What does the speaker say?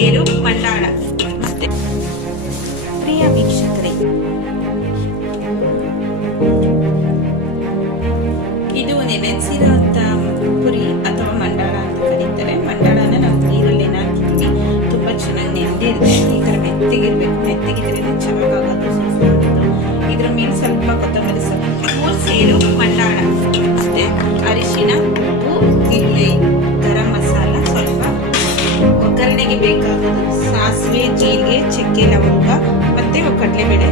ಸೇರು ಮಂಡಾಳ. ಮತ್ತೆ ಪ್ರಿಯ ವೀಕ್ಷಕರೇ, ಇದು ನೆನೆಸಿರುವಂತ ಪುರಿ ಅಥವಾ ಮಂಡಾಳ ಅಂತ ಕರೀತಾರೆ. ಮಂಡಾಳನ ನಾವು ನೀರಲ್ಲಿ ಹಾಕಿದ್ವಿ, ತುಂಬಾ ಚೆನ್ನಾಗಿ ನೆಂದಿರುತ್ತೆ. ಈ ತರ ಮೆತ್ತಗಿರ್ಬೇಕು, ಮೆತ್ತಗಿದ್ರೆ ಚೆನ್ನಾಗಾಗೋದು. ಇದ್ರ ಮೇಲೆ ಸ್ವಲ್ಪ ಕೊತ್ತಂಬರಿ ಸೊಪ್ಪು ಸೇರು ಮಂಡಾಳ, ಮತ್ತೆ ಅರಿಶಿನ, ಉಪ್ಪು, ಇಲ್ಲಿ ಗರಂ ಮಸಾಲ, ಸ್ವಲ್ಪ ಒಗ್ಗರಣೆಗೆ ಬೇಕಾಗೋದು ಸಾಸಿವೆ, ಜೀರಿಗೆ, ಚಕ್ಕೆ, ಲವಂಗ ಮತ್ತೆ ಕಡಲೆಬೇಳೆ.